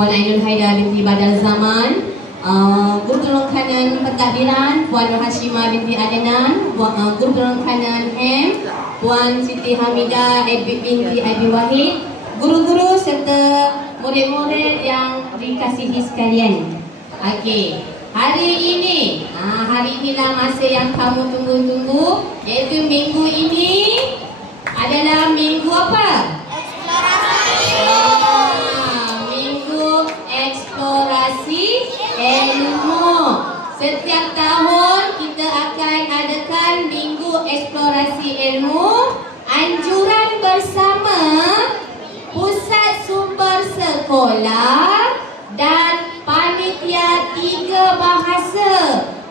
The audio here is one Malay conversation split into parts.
Puan Ainul Haidar binti Badal Zaman, Guru Tolong Kanan Pentadbiran Puan Nur Hashimah binti Adnan, Guru Tolong Kanan M Puan Siti Hamidah binti Abi Wahid, guru-guru serta murid-murid yang dikasihi sekalian. Okey, hari inilah masa yang kamu tunggu-tunggu, iaitu minggu ini adalah minggu apa? Minggu eksplorasi ilmu. Setiap tahun kita akan adakan minggu eksplorasi ilmu, anjuran bersama Pusat Sumber Sekolah dan panitia 3 bahasa.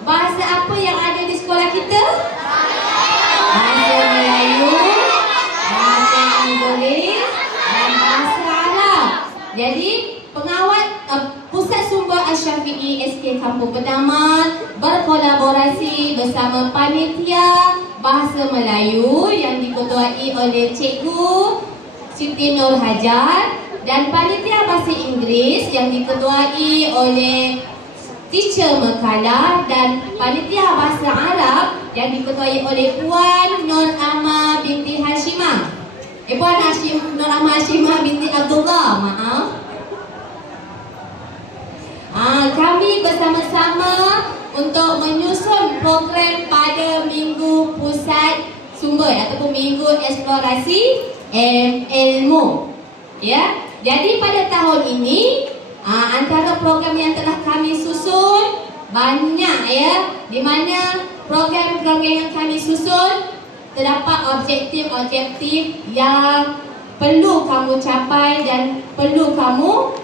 Bahasa apa yang ada di sekolah kita? Bahasa Melayu, bahasa Inggeris dan bahasa Arab. Jadi pengawal Pusat Sumber Asy-Syafi'i SK Kampung Pedaman berkolaborasi bersama panitia bahasa Melayu yang diketuai oleh Cikgu Siti Nur Hajar dan panitia bahasa Inggeris yang diketuai oleh Teacher Mekalah dan panitia bahasa Arab yang diketuai oleh Puan Nur Amma binti Hashimah. Puan Nur Amma Hashimah binti Abdullah, maaf. Kami bersama-sama untuk menyusun program pada Minggu Pusat Sumber ataupun Minggu Eksplorasi Ilmu. Ya, jadi pada tahun ini antara program yang telah kami susun banyak, ya, di mana program-program yang kami susun terdapat objektif-objektif yang perlu kamu capai dan perlu kamu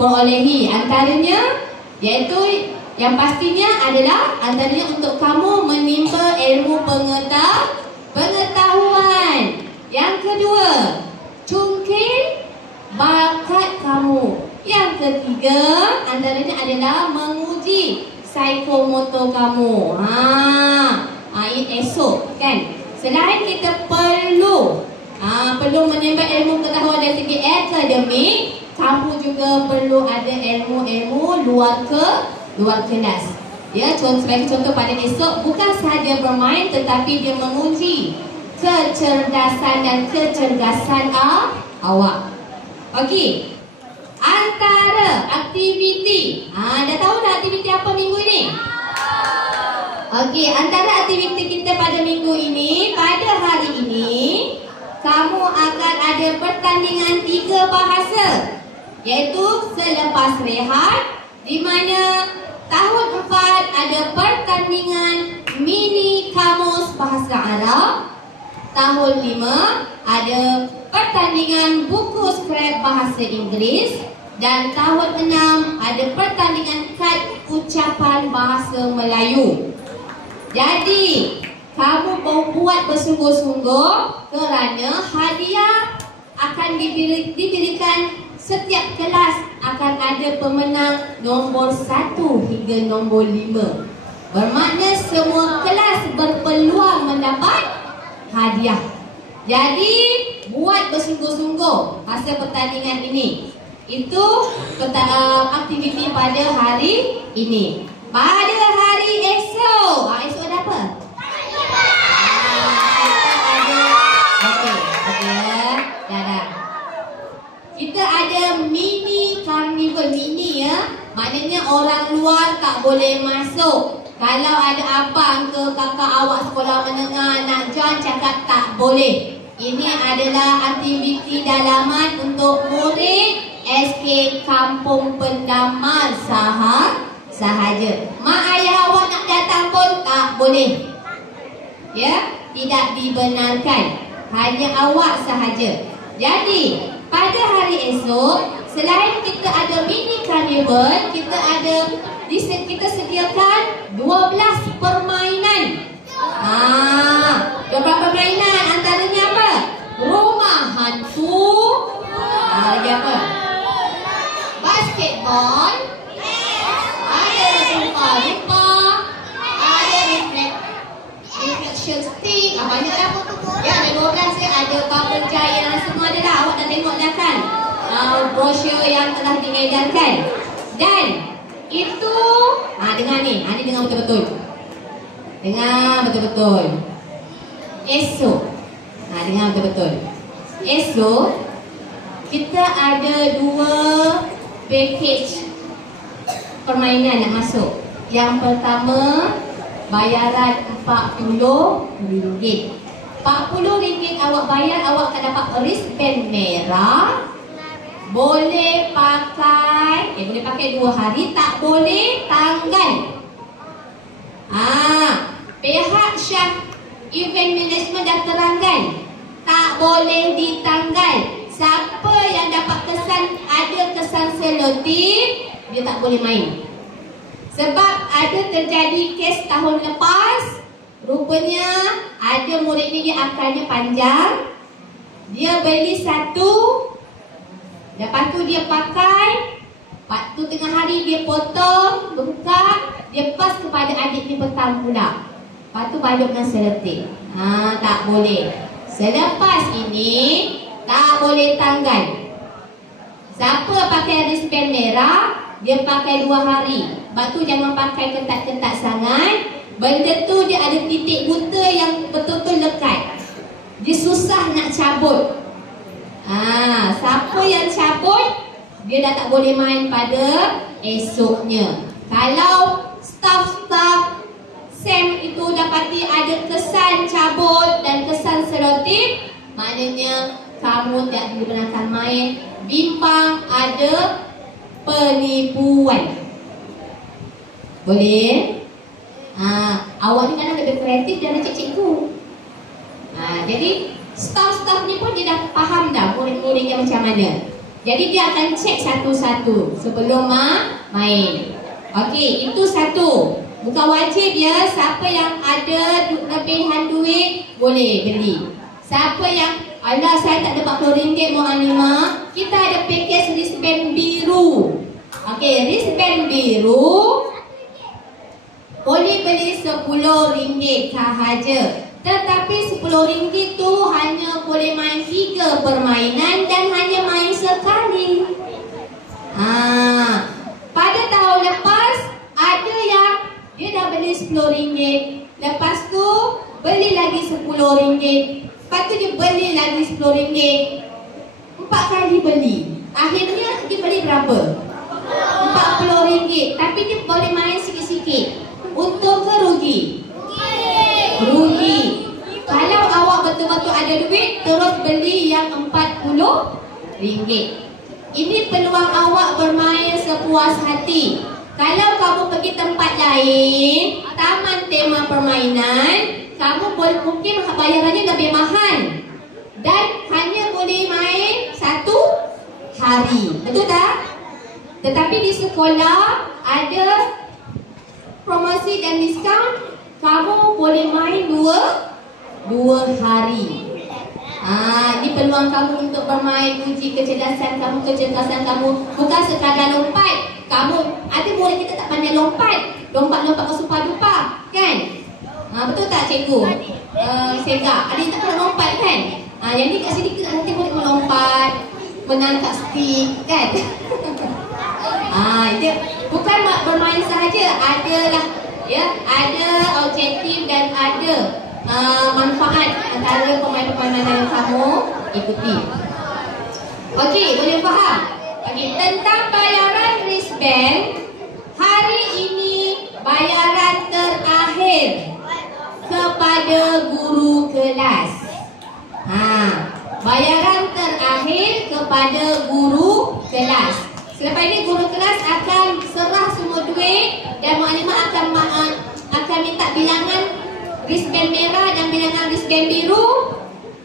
perolehi. Antaranya iaitu yang pastinya adalah antaranya untuk kamu menimba ilmu pengetahuan. Yang kedua, cungkil bakat kamu. Yang ketiga, antaranya adalah menguji psikomotor kamu. Ini esok kan. Selain kita perlu menimba ilmu pengetahuan dari segi akademik, kamu juga perlu ada ilmu-ilmu luar kelas. Ya, sebagai contoh pada esok bukan sahaja bermain tetapi dia menguji kecerdasan dan kecergasan awak. Okey. Antara aktiviti, dah tahu dah aktiviti apa minggu ini? Okey, antara aktiviti kita pada minggu ini, pada hari ini kamu akan ada pertandingan 3 bahasa, iaitu selepas rehat, di mana tahun 4 ada pertandingan mini kamus bahasa Arab. Tahun 5 ada pertandingan buku scrap bahasa Inggeris. Dan tahun 6 ada pertandingan kad ucapan bahasa Melayu. Jadi kamu buat bersungguh-sungguh kerana hadiah akan diberikan. Setiap kelas akan ada pemenang nombor 1 hingga nombor 5. Bermakna semua kelas berpeluang mendapat hadiah. Jadi buat bersungguh-sungguh masa pertandingan ini. Itu aktiviti pada hari ini. Pada hari esok, esok ada apa? Kita ada mini karnival. Mini, ya, maknanya orang luar tak boleh masuk. Kalau ada apa uncle kakak awak sekolah menengah nak join, cakap tak boleh. Ini adalah aktiviti dalaman untuk murid SK Kampung Pendaman sahaja. Mak ayah awak nak datang pun tak boleh. Ya, tidak dibenarkan. Hanya awak sahaja. Jadi pada hari esok, selain kita ada mini carnival, kita sediakan 12 permainan. 12 permainan, antaranya apa? Rumah hantu. Lagi apa? Basketball. Ada rupa-rupa. Ada reflection stick. Banyak lah. Ya, ada 12 ya. Ada bubble giant, semua ada lah. Awak dah tengok dah kan? brosur yang telah diedarkan. Dan itu, dengar ni, ni dengar betul-betul. Dengar betul-betul. Esok, dengar betul-betul. Esok, kita ada 2 package permainan nak masuk. Yang pertama, bayaran RM40. RM40 awak bayar, awak akan dapat wristband merah. Boleh pakai, boleh pakai 2 hari, tak boleh tanggal. Pihak Syah Event Management dah terangkan, tak boleh ditanggal. Siapa yang dapat kesan, ada kesan selotip, dia tak boleh main. Sebab ada terjadi kes tahun lepas, rupanya ada murid ni dia akalnya panjang. Dia beli 1, lepas tu dia pakai, lepas tu tengah hari dia potong, buka, dia pas kepada adik ni petang pula. Lepas tu balut dengan selotip. Tak boleh. Selepas ini tak boleh tanggal. Siapa pakai wristband merah, dia pakai 2 hari. Lepas tu jangan pakai ketat-ketat sangat. Benda tu dia ada titik buta yang betul-betul lekat. Dia susah nak cabut. Siapa yang cabut, dia dah tak boleh main pada esoknya. Kalau staff-staff SEM itu dapati ada kesan cabut dan kesan selotip, maknanya kamu tak dibenarkan main. Bimbang ada penipuan. Boleh? Awak ni kadang lebih kreatif dari cikgu. Jadi staff-staff ni pun dia dah faham dah murid-muridnya macam mana. Jadi dia akan cek satu-satu sebelum main. Okey, itu satu. Bukan wajib ya. Siapa yang ada lebihan duit boleh beli. Siapa yang saya tak ada RM40 Mu'alimah, kita ada package wristband biru. Okey, wristband biru boleh beli RM10 sahaja. Tetapi RM10 tu hanya boleh main 3 permainan dan hanya main sekali. Pada tahun lepas ada yang dia dah beli RM10, lepas tu beli lagi RM10, lepas tu dia beli lagi RM10, 4 kali beli. Akhirnya dia beli berapa? RM40. Tapi dia boleh main sikit-sikit. Untung ke rugi? Rugi. Kalau awak betul-betul ada duit, terus beli yang RM40. Ini peluang awak bermain sepuas hati. Kalau kamu pergi tempat lain, taman tema permainan, kamu mungkin bayarannya lebih mahal dan hanya boleh main 1 hari. Betul tak? Tetapi di sekolah ada promosi dan diskaun, kamu boleh main 2 hari. Ini peluang kamu untuk bermain, uji kecerdasan kamu, kecerdasan kamu. Bukan sekadar lompat. Kamu, ada murid kita tak pandai lompat. Lompat-lompat ke supa-dupa, kan? Betul tak cikgu? Sega, ada yang tak pernah lompat kan? Yang ni kat sini kita nanti murid melompat, menangkap stick, kan? Dia bukan bermain sahaja, adalah ada objektif dan ada manfaat antara permainan-permainan yang kamu ikuti. Okey, boleh faham? Okey, tentang bayaran wristband, hari ini bayaran terakhir kepada guru kelas. Bayaran terakhir kepada guru kelas. Selepas ini guru kelas akan serah semua duit dan Mu'alimah akan minta bilangan wristband merah dan bilangan wristband biru.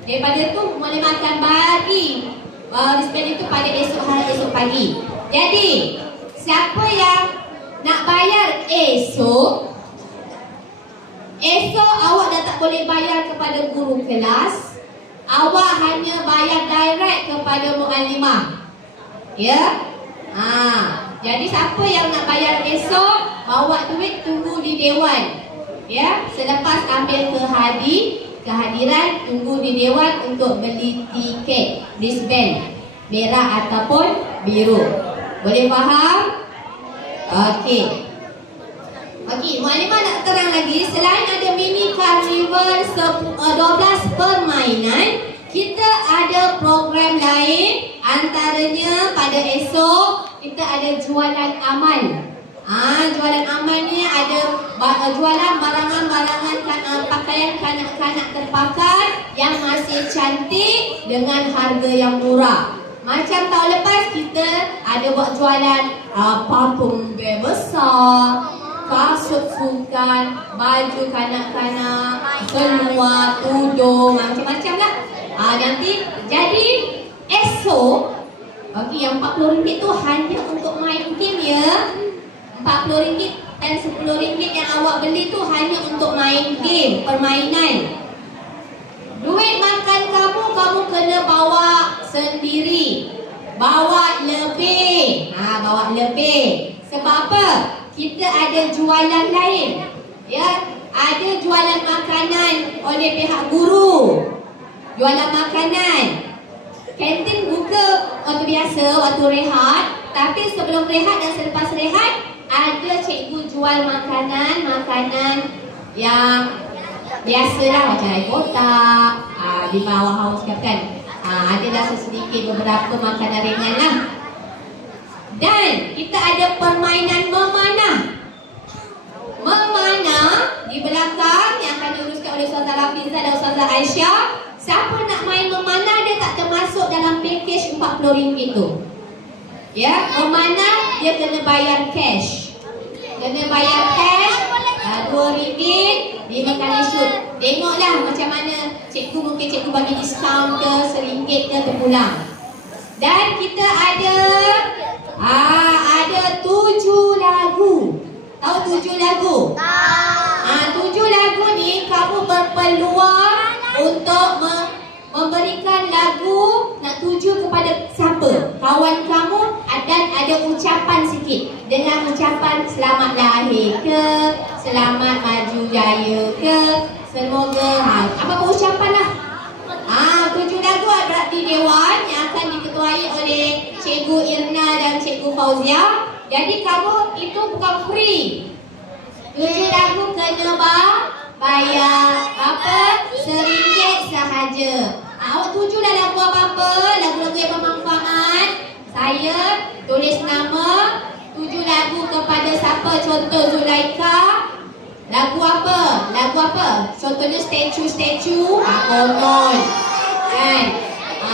Daripada itu Mu'alimah akan bagi wristband itu pada esok pagi. Jadi siapa yang nak bayar esok awak dah tak boleh bayar kepada guru kelas. Awak hanya bayar direct kepada Mu'alimah. Ya. Jadi siapa yang nak bayar esok, bawa duit, tunggu di dewan. Ya, selepas ambil kehadiran, tunggu di dewan untuk beli tiket wristband merah ataupun biru. Boleh faham? Okey. Okey, Muallimah nak terang lagi. Selain ada mini carnival 12 permainan, kita ada program lain. Antaranya pada esok kita ada jualan amal. Jualan amal ni ada jualan barangan-barangan pakaian kanak-kanak terpakai yang masih cantik dengan harga yang murah. Macam tahun lepas kita ada buat jualan parfum besar, kasut sukan, baju kanak-kanak, seluar, tudung, macam-macam lah. Nanti jadi esok, yang RM40 tu hanya untuk main game ya. RM40 dan RM10 yang awak beli tu hanya untuk main game, permainan. Duit makan kamu kena bawa sendiri. Bawa lebih. Bawa lebih. Sebab apa? Kita ada jualan lain. Ya, ada jualan makanan oleh pihak guru. Jualan makanan. Kantin buka waktu biasa, waktu rehat. Tapi sebelum rehat dan selepas rehat, ada cikgu jual makanan yang biasalah macam air kotak, di bawah haus kan. Adalah sesedikit beberapa makanan ringan lah. Dan kita ada permainan memanah. Memanah di belakang yang akan diuruskan oleh Ustazah Rafiza dan Ustazah Aisyah. Siapa nak main memanah, dia tak termasuk dalam package RM40 tu. Ya, memanah dia kena bayar cash. Kena bayar cash RM2 5 kali shoot. Tengoklah macam mana cikgu, mungkin cikgu bagi diskaun ke RM1 ke terpulang. Dan kita ada 7 lagu. Tahu 7 lagu? 7 lagu ni kamu berpeluang untuk memberikan lagu nak tuju kepada siapa? Kawan kamu, dan ada ucapan sikit. Dengan ucapan selamat lahir ke, selamat maju jaya ke, semoga apa-apa ucapan lah. 7 lagu berarti dewan yang akan diketuai oleh Cikgu Irna dan Cikgu Fauzia. Jadi kamu itu bukan free. 7 lagu kena bayar apa? RM1 sahaja. Awak tujulah lagu apa-apa, lagu-lagu yang bermanfaat. Saya tulis nama 7 lagu kepada siapa. Contoh Zulaika. Lagu apa? Lagu apa? Contohnya statue. Konon. Kan?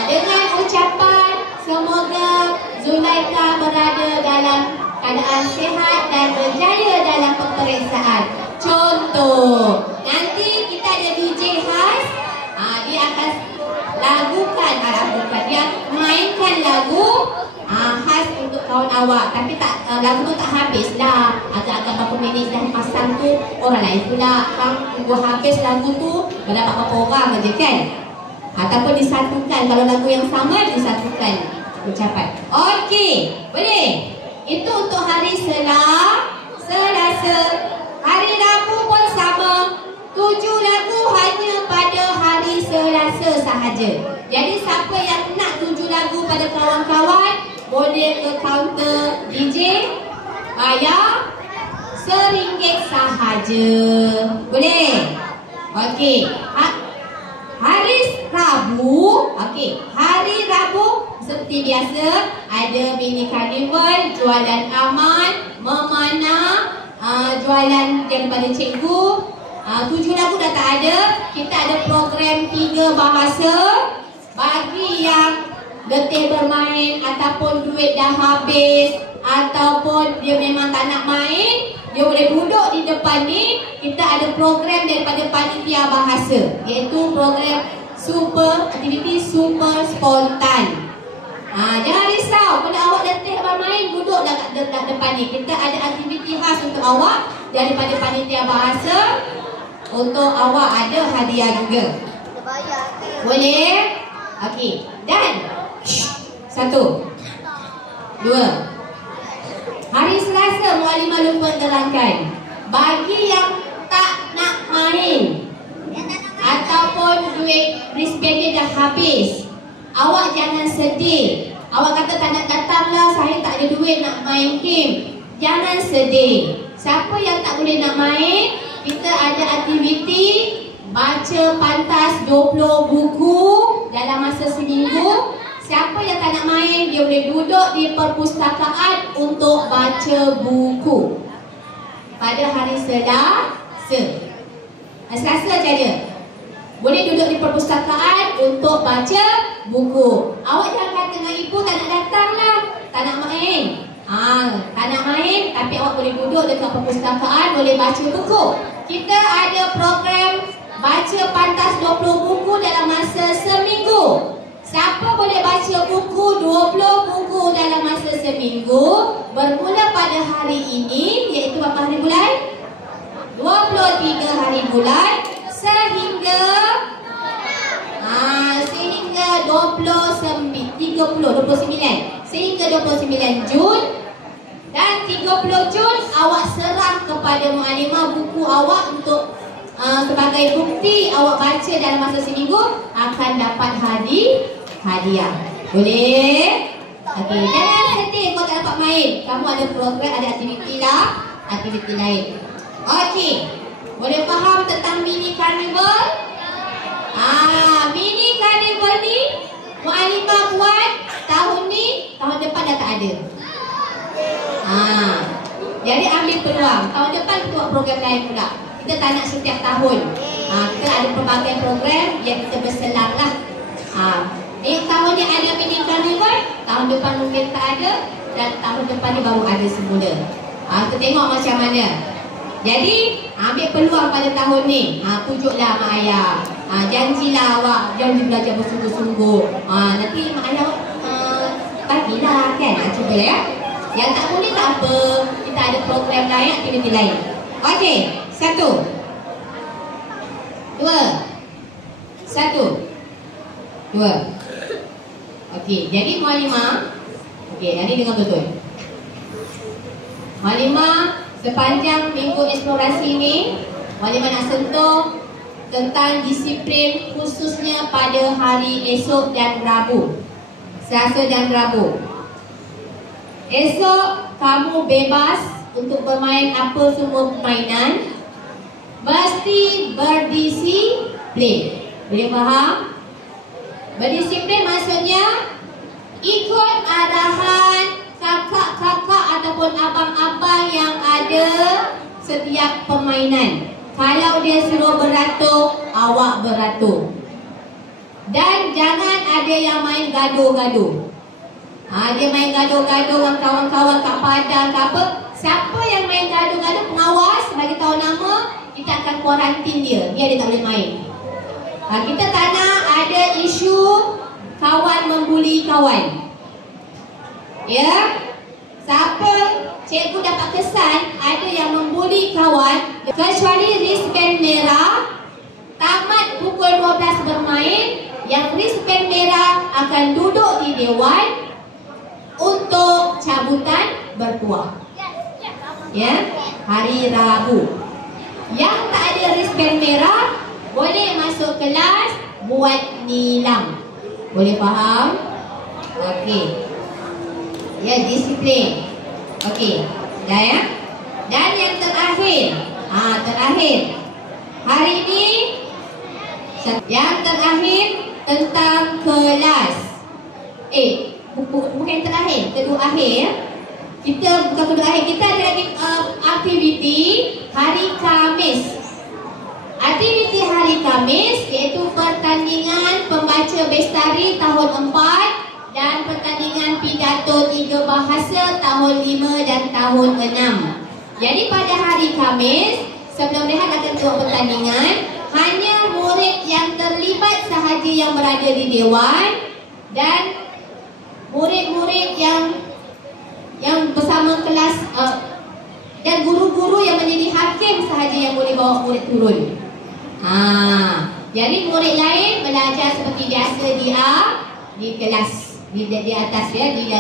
Dengan ucapan semoga Zulaika berada dalam keadaan sihat dan berjaya dalam peperiksaan. Contoh. Nanti kita ada DJ khas. Dia akan dia mainkan lagu khas untuk kawan awak. Tapi lagu tu tak habis dah. Agak-agak berapa minit dah pasang tu, orang lain pula tunggu habis lagu tu, berdapat berapa orang aja kan. Ataupun disatukan, kalau lagu yang sama disatukan ucapan. Okey, boleh. Itu untuk hari Selasa. Hari Rabu pun sama. 7 lagu hanya pada hari Selasa sahaja. Jadi siapa yang nak 7 lagu pada kawan-kawan, boleh ke kaunter DJ, bayar RM1 sahaja. Boleh? Okey. Hari Rabu, hari Rabu seperti biasa ada mini carnival, jualan aman, memanah, jualan daripada cikgu. 7 lagu dah tak ada. Kita ada program 3 bahasa. Bagi yang letih bermain ataupun duit dah habis ataupun dia memang tak nak main, dia boleh duduk di depan ni. Kita ada program daripada panitia bahasa, iaitu program aktiviti super spontan. Jangan risau kalau awak letih bermain, duduk dekat depan ni. Kita ada aktiviti khas untuk awak daripada panitia bahasa. Untuk awak ada hadiah juga. Boleh? Okey. Dan 1, 2. Hari Selasa Muallimah lupa terangkan, bagi yang tak nak main ataupun duit wristband dia dah habis, awak jangan sedih. Awak kata tak nak datang lah saya tak ada duit nak main game. Jangan sedih. Siapa yang tak boleh nak main, kita ada aktiviti baca pantas 20 buku dalam masa seminggu. Siapa yang tak nak main, dia boleh duduk di perpustakaan untuk baca buku pada hari Selasa. Selasa macam mana? Boleh duduk di perpustakaan untuk baca buku. Awak jangan kata dengan ibu tak nak datang lah, tak nak main. Tak nak main, tapi awak boleh duduk dekat perpustakaan, boleh baca buku. Kita ada program baca pantas 20 buku dalam masa seminggu. Siapa boleh baca buku 20 buku dalam masa seminggu, bermula pada hari ini, iaitu berapa hari bulan? 23 hari bulan sehingga 29 sehingga 29 Jun. Dan 30 Jun awak serah kepada muallimah buku awak untuk sebagai bukti awak baca dalam masa seminggu, akan dapat hadiah. Boleh? Okey, jangan sedih kau tak dapat main. Kamu ada program, ada aktiviti lain. Okey. Boleh faham tentang mini carnival? Mini carnival ni muallimah buat tahun ni, tahun depan dah tak ada. Jadi ambil peluang. Tahun depan kita buat program lain pula. Kita tak nak setiap tahun. Kita ada pelbagai program yang kita berselang lah. Tahun ni ada mini carnival, tahun depan mungkin tak ada, dan tahun depan ni baru ada semula. Kita tengok macam mana. Jadi ambil peluang pada tahun ni. Pujuklah mak ayah. Janjilah awak, janji belajar bersungguh-sungguh. Nanti mak ayah bagilah kan. Cuba ya. Yang tak boleh tak apa, kita ada program lain, aktiviti lain. Okey, 1 2 1 2. Okey, jadi muallimah. Okey, nanti dengar betul. Muallimah sepanjang minggu eksplorasi ni, muallimah nak sentuh tentang disiplin khususnya pada hari esok dan Rabu. Selasa dan Rabu. Esok kamu bebas untuk bermain apa semua permainan. Mesti berdisiplin. Boleh faham? Berdisiplin maksudnya ikut arahan kakak-kakak ataupun abang-abang yang ada setiap permainan. Kalau dia suruh beratur, awak beratur. Dan jangan ada yang main gaduh-gaduh. Dia main gaduh-gaduh dengan kawan-kawan kat padang ke apa. Siapa yang main gaduh-gaduh, pengawas bagi tahu nama, kita akan kuarantin dia. Dia tak boleh main. Kita tak nak ada isu kawan membuli kawan. Ya. Siapa cikgu dapat kesan ada yang membuli kawan, kecuali wristband merah, tamat pukul 12 bermain, yang wristband merah akan duduk di dewan untuk cabutan bertuah. Ya, hari Rabu. Yang tak ada wristband merah boleh masuk kelas buat nilam. Boleh faham? Okey. Ya, disiplin. Okey. Dah ya. Dan yang terakhir. Terakhir. Hari ini yang terakhir tentang kelas. Bukan yang terakhir, kedua akhir ya. Kita bukan kedua akhir, kita ada lagi aktiviti hari Khamis. Aktiviti hari Khamis iaitu pertandingan pembaca bestari tahun 4 dan pertandingan pidato 3 bahasa tahun 5 dan tahun 6. Jadi pada hari Khamis, sebelum rehat akan buat pertandingan, hanya murid yang terlibat sahaja yang berada di dewan, dan murid-murid yang bersama kelas dan guru-guru yang menjadi hakim sahaja yang boleh bawa murid turun. Jadi murid lain belajar seperti biasa di kelas, di atas ya, di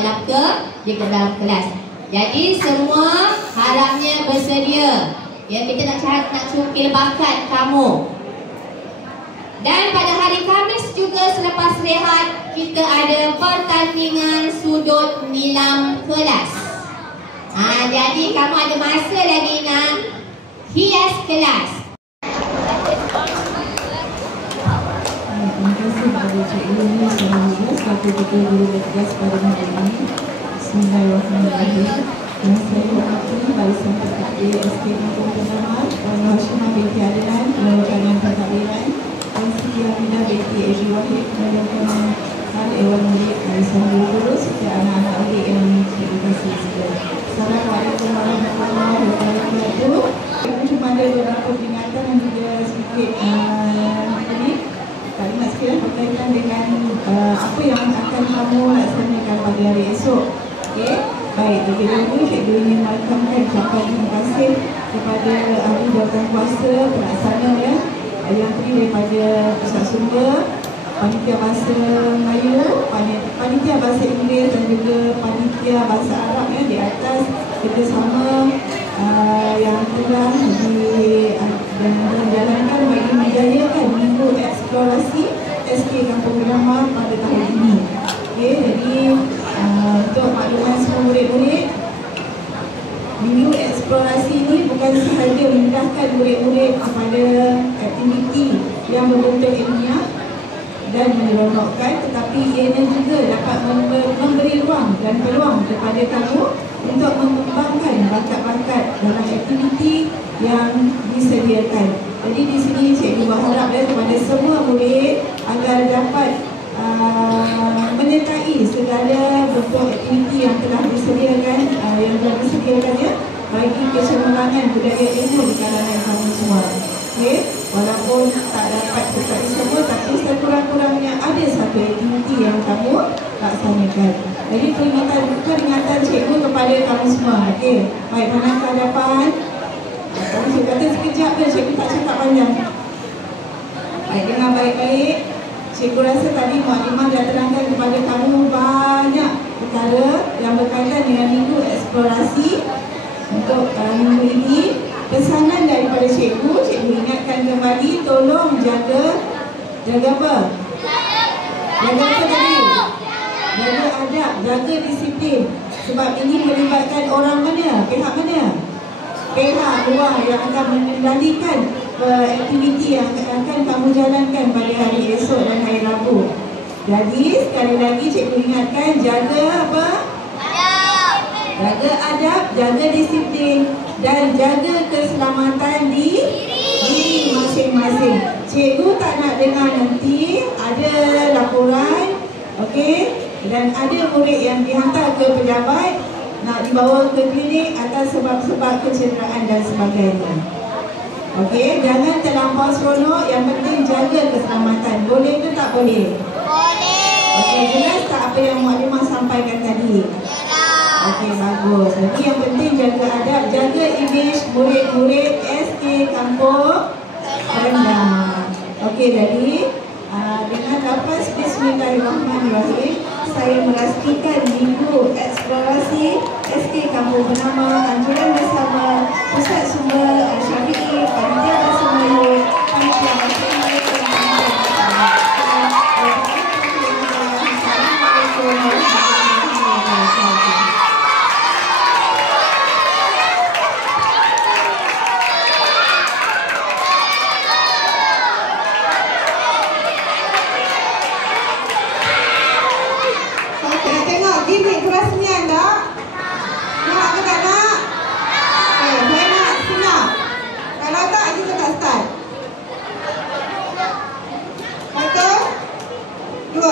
dalam kelas. Jadi semua harapnya bersedia. Ya, kita nak cukil bakat kamu. Dan pada hari Khamis juga selepas rehat, kita ada pertandingan sudut nilam kelas. Jadi kamu ada masa lagi nak hias kelas. Terima kasih kepada Cikgu Lee Sarangga selaku Ketua Guru Bertugas pada hari ini. Bismillahirrahmanirrahim. Yang saya hormati Barisan Pentadbir SK Kampung Penamat, Puan Hashimah binti Adnan, Penelitian Pentadbiran, Puan Siti Hamidah binti Eji Wahid, Penelitian Dewan Murid, Barisan Guru, serta anak-anak murid yang saya kasih sekalian. Assalamualaikum warahmatullahi wabarakatuh. Saya cuma ada beberapa peringatan dan juga sedikit kalimat sekiranya berkaitan dengan apa yang akan kamu laksanakan pada hari esok. Okey, baik, terlebih dahulu cikgu ingin melakukan ucapan terima kasih kepada ahli jawatankuasa pelaksana yang terdiri daripada Pusat Sumber, Panitia Bahasa Melayu, Panitia Bahasa Inggeris dan juga Panitia Bahasa Arab di atas kerjasama yang telah dijalankan bagi menjayakan Minggu Eksplorasi SK Kampung Penamat pada tahun ini. Okey, jadi untuk makluman semua murid-murid, Minggu Eksplorasi ini bukan sahaja memudahkan murid-murid kepada aktiviti yang berbentuk ilmiah dan menyeronokkan, tetapi ianya juga dapat memberi ruang dan peluang kepada kamu untuk mengembangkan bakat-bakat dalam aktiviti yang disediakan. Jadi di sini cikgu berharap kepada semua murid agar dapat menyertai segala bentuk aktiviti yang telah disediakan, bagi kecemerlangan budaya ilmu di kalangan kamu semua. Okey, walaupun tak dapat sertai semua, tapi sekurang-kurangnya ada satu aktiviti yang kamu laksanakan. Jadi peringatan cikgu kepada kamu semua. Okey, baik, mana ke hadapan? Kamu kata sekejap je, cikgu tak cakap panjang. Baik, dengar baik-baik. Cikgu rasa tadi maklumat dah terangkan kepada kamu banyak perkara yang berkaitan dengan Minggu Eksplorasi untuk minggu ini. Pesanan daripada cikgu ingatkan kembali, tolong jaga apa? Jaga apa tadi? Jaga adab, jaga disiplin. Sebab ini melibatkan orang mana? Pihak mana? Pihak luar yang akan mengendalikan aktiviti yang akan kamu jalankan pada hari esok dan hari Rabu. Jadi sekali lagi cikgu ingatkan, jaga apa? Jaga adab, jaga disiplin dan jaga keselamatan diri masing-masing. Cikgu tak nak dengar nanti ada laporan, okey, dan ada murid yang dihantar ke pejabat nak dibawa ke klinik atas sebab-sebab kecederaan dan sebagainya. Okey, jangan terlampau seronok, yang penting jaga keselamatan. Boleh ke tak boleh? Boleh. Okey, jelas tak apa yang maklumat sampaikan tadi? Okey, bagus. Jadi yang penting jaga adab, jaga imej murid-murid SK Kampung Penamat. Okey, jadi dengan lafaz Bismillahirrahmanirrahim, saya merastikan Minggu Eksplorasi SK Kampung Penamat anjuran bersama Pusat Sumber Syafi'i, Panitia Bahasa Melayu, Panitia Bahasa Inggeris dan Panitia Bahasa Arab. Assalamualaikum warahmatullahi wabarakatuh. Gimik perasmian tak? Nak ke tak nak? Okay, saya nak senang. Kalau tak, kita tak start. 1, 2.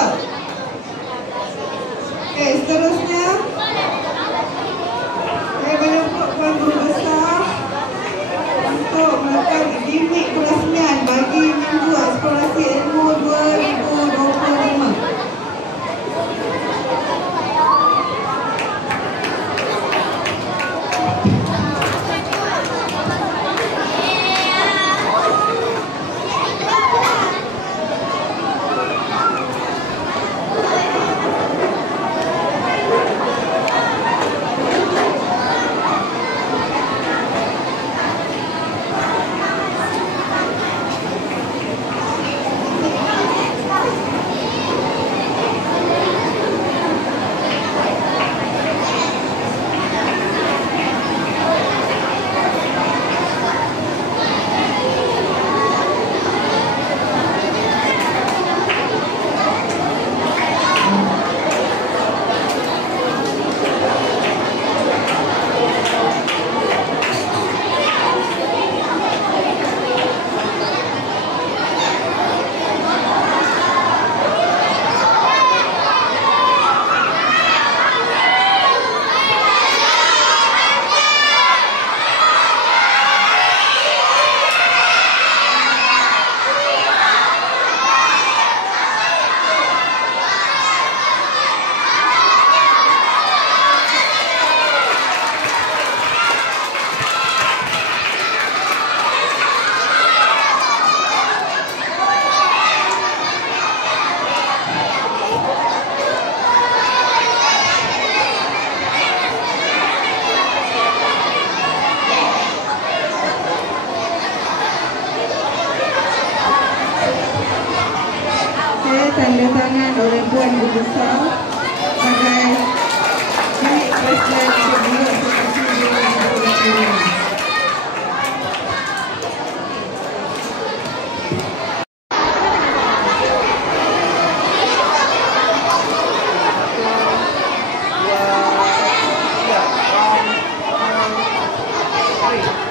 Okay, seterusnya. Saya menyebut Puan Guru Besar untuk melakukan gimik perasmian bagi Minggu Eksplorasi Ilmu 2025. Saya tanda tangan oleh Puan Ibu Besar sebagai unit presiden kedua seperti ini. Three.